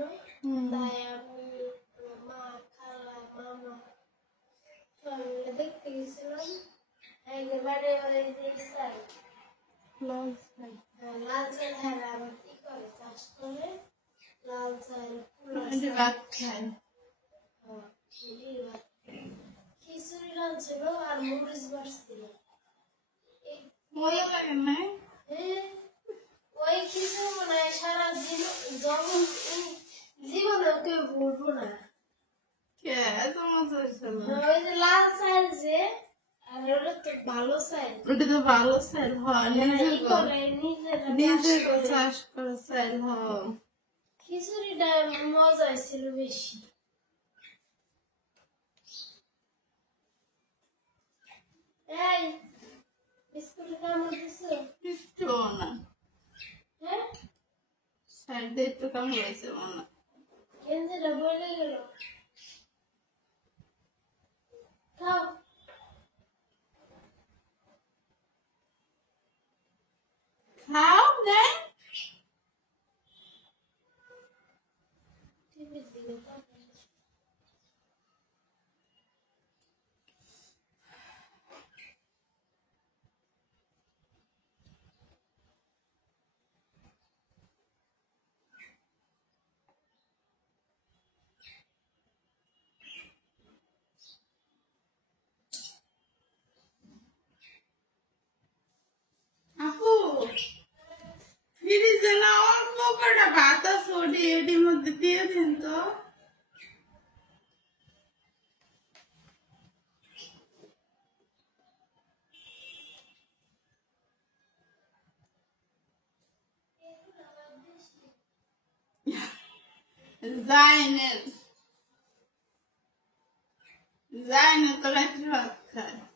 তাই আমি মা খালা মামা সবাই মিলে দেখতে গেছিলাম একেবারে ওই যে সাই লাল চাল হ্যাঁ আবার কি করে চাষ করে লাল চাল ভাত খায় খিচুড়ি রাঁধছিল আর মরিচ বাড়ছিল মজা লাগে না ওই খিচুড়ি মনে হয় সারা জীবনে কেউ ভুলবো না এত মজা হয়েছিল ওই যে লাল চাল যে আর ওটা তো ভালো চাল ওটা তো ভালো চাল হয় নিজের চাষ করে চাল হয় খিচুড়িটা মজা ছিল বেশি এই বিস্কুট কামড় দিছো একটু না হ্যাঁ সাইডে একটু কামড় হয়েছে মনে কেন্দ্রটা বলে গেল খাও খাও নাই টিভির দিকে ফ্রিজে না অল্প করে ভাত আছে এটির মধ্যে দিয়ে দিন তো যায় না তো রাত্রি ভাত খায়